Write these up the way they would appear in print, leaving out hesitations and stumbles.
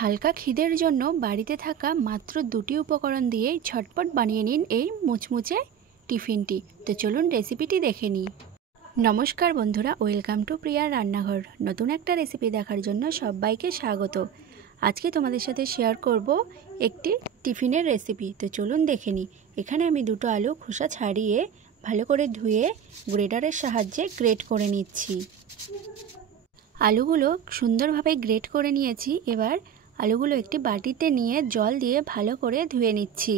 হালকা খিদের জন্য বাড়িতে থাকা মাত্র দুটি উপকরণ দিয়েই ঝটপট বানিয়ে নিন এই মুচমুচে টিফিনটি। তো চলুন রেসিপিটি দেখে নিই। নমস্কার বন্ধুরা, ওয়েলকাম টু প্রিয়ার রান্নাঘর। নতুন একটা রেসিপি দেখার জন্য সবাইকে স্বাগত। আজকে তোমাদের সাথে শেয়ার করব একটি টিফিনের রেসিপি। তো চলুন দেখে নিই। এখানে আমি দুটো আলু খোসা ছাড়িয়ে ভালো করে ধুয়ে গ্রেটারের সাহায্যে গ্রেট করে নিচ্ছি। আলুগুলো সুন্দরভাবে গ্রেট করে নিয়েছি। এবার আলুগুলো একটি বাটিতে নিয়ে জল দিয়ে ভালো করে ধুয়ে নিচ্ছি।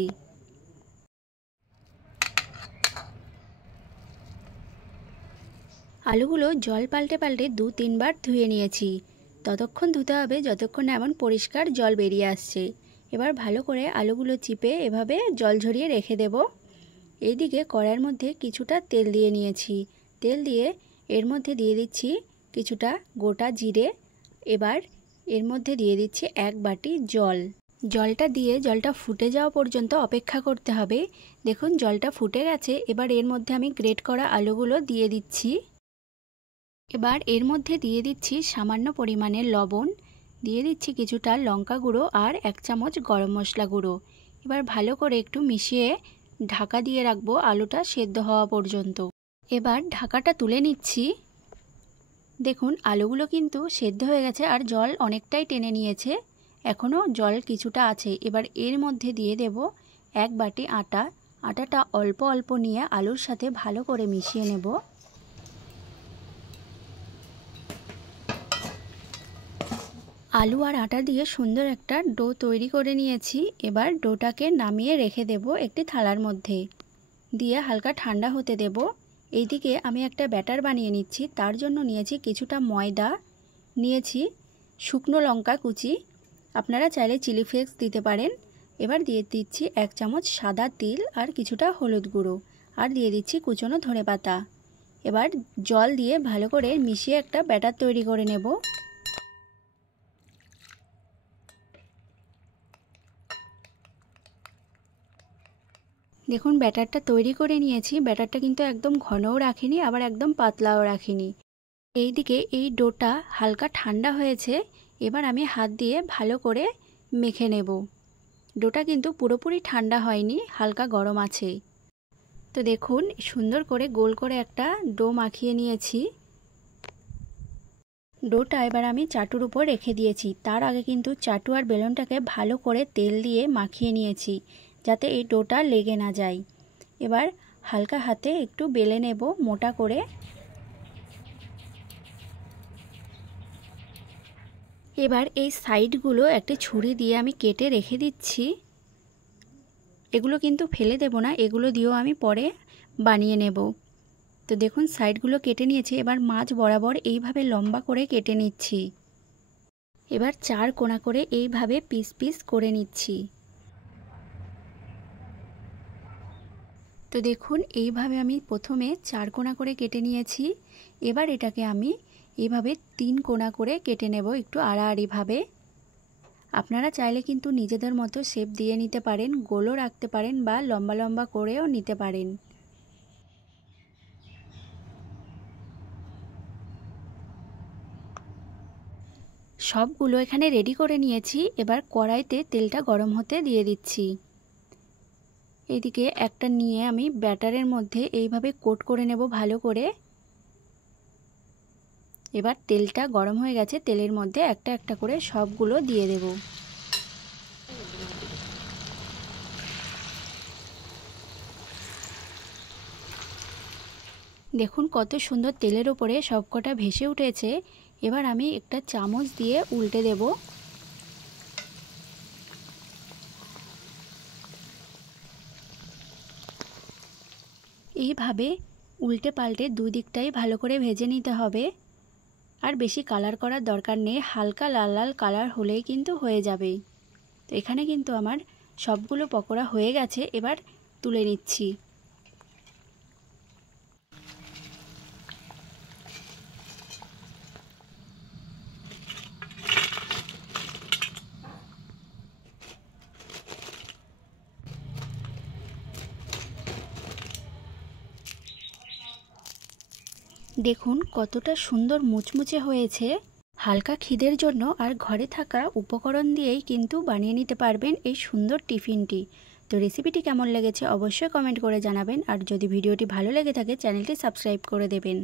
আলুগুলো জল পাল্টে পাল্টে 2-3 বার ধুয়ে নিয়েছি। ততক্ষণ ধুতে হবে যতক্ষণ না এমন পরিষ্কার জল বেরিয়ে আসছে। এবার ভালো করে আলুগুলো চিপে এভাবে জল ঝরিয়ে রেখে দেব। এইদিকে কড়াইয়ের মধ্যে কিছুটা তেল দিয়ে নিয়েছি। তেল দিয়ে এর মধ্যে দিয়ে দিচ্ছি কিছুটা গোটা জিরে। এবার এর মধ্যে দিয়ে দিচ্ছি 1 বাটি জল। জলটা দিয়ে জলটা ফুটে যাওয়া পর্যন্ত অপেক্ষা করতে হবে। দেখুন জলটা ফুটে গেছে। এবার এর মধ্যে আমি গ্রেট করা আলুগুলো দিয়ে দিচ্ছি। এবার এর মধ্যে দিয়ে দিচ্ছি সামান্য পরিমাণে লবণ, দিয়ে দিচ্ছি কিছুটা লঙ্কা গুঁড়ো আর 1 চামচ গরম মশলা গুঁড়ো। এবার ভালো করে একটু মিশিয়ে ঢাকা দিয়ে রাখবো আলুটা সেদ্ধ হওয়া পর্যন্ত। এবার ঢাকাটা তুলে নিচ্ছি। দেখুন আলুগুলো কিন্তু সেদ্ধ হয়ে গেছে আর জল অনেকটাই টেনে নিয়েছে। এখনও জল কিছুটা আছে। এবার এর মধ্যে দিয়ে দেব 1 বাটি আটা। আটাটা অল্প অল্প নিয়ে আলুর সাথে ভালো করে মিশিয়ে নেব। আলু আর আটা দিয়ে সুন্দর একটা ডো তৈরি করে নিয়েছি। এবার ডোটাকে নামিয়ে রেখে দেব একটি থালার মধ্যে, দিয়ে হালকা ঠান্ডা হতে দেব। এইদিকে আমি একটা ব্যাটার বানিয়ে নিচ্ছি। তার জন্য নিয়েছি কিছুটা ময়দা, নিয়েছি শুকনো লঙ্কা কুচি, আপনারা চাইলে চিলি ফ্লেক্স দিতে পারেন। এবার দিয়ে দিচ্ছি 1 চামচ সাদা তিল আর কিছুটা হলুদ গুঁড়ো, আর দিয়ে দিচ্ছি কুচনো ধনেপাতা। এবার জল দিয়ে ভালো করে মিশিয়ে একটা ব্যাটার তৈরি করে নেব। দেখুন ব্যাটারটা তৈরি করে নিয়েছি। ব্যাটারটা কিন্তু একদম ঘনও রাখিনি আবার একদম পাতলাও রাখিনি। এইদিকে এই ডোটা হালকা ঠান্ডা হয়েছে। এবার আমি হাত দিয়ে ভালো করে মেখে নেব। ডোটা কিন্তু পুরোপুরি ঠান্ডা হয়নি, হালকা গরম আছে। তো দেখুন সুন্দর করে গোল করে একটা ডো মাখিয়ে নিয়েছি। ডোটা এবার আমি চাটুর উপর রেখে দিয়েছি। তার আগে কিন্তু চাটু আর বেলনটাকে ভালো করে তেল দিয়ে মাখিয়ে নিয়েছি, যাতে এই ডোটা লেগে না যায়। এবার হালকা হাতে একটু বেলে নেব মোটা করে। এবার এই সাইডগুলো একটা ছুরি দিয়ে আমি কেটে রেখে দিচ্ছি। এগুলো কিন্তু ফেলে দেব না, এগুলো দিয়েও আমি পরে বানিয়ে নেব। তো দেখুন সাইডগুলো কেটে নিয়েছি। এবার মাঝ বরাবর এইভাবে লম্বা করে কেটে নিচ্ছি। এবার 4 কোণা করে এইভাবে পিস পিস করে নিচ্ছি। তো দেখুন এইভাবে আমি প্রথমে 4 কোণা করে কেটে নিয়েছি। এবার এটাকে আমি এইভাবে 3 কোণা করে কেটে নেব, একটু আড়াআড়িভাবে। আপনারা চাইলে কিন্তু নিজেদের মতো শেপ দিয়ে নিতে পারেন, গোলও রাখতে পারেন বা লম্বা লম্বা করেও নিতে পারেন। সবগুলো এখানে রেডি করে নিয়েছি। এবার কড়াইতে তেলটা গরম হতে দিয়ে দিচ্ছি। এইদিকে একটা নিয়ে আমি ব্যাটারের মধ্যে এইভাবে কোট করে নেব ভালো করে। এবার তেলটা গরম হয়ে গেছে, তেলের মধ্যে একটা একটা করে সবগুলো দিয়ে দেব। দেখুন কত সুন্দর তেলের ওপরে সবকটা ভেসে উঠেছে। এবার আমি একটা চামচ দিয়ে উল্টে দেব। এইভাবে উল্টে পাল্টে দুদিকটাই ভালো করে ভেজে নিতে হবে। আর বেশি কালার করার দরকার নেই, হালকা লাল লাল কালার হলেই কিন্তু হয়ে যাবে। তো এখানে কিন্তু আমার সবগুলো পকোড়া হয়ে গেছে। এবার তুলে নিচ্ছি। দেখুন কতটা সুন্দর মুচমুচে হয়েছে। হালকা খিদের জন্য আর ঘরে থাকা উপকরণ দিয়েই কিন্তু বানিয়ে নিতে পারবেন এই সুন্দর টিফিনটি। তো রেসিপিটি কেমন লেগেছে অবশ্যই কমেন্ট করে জানাবেন, আর যদি ভিডিওটি ভালো লেগে থাকে চ্যানেলটি সাবস্ক্রাইব করে দেবেন।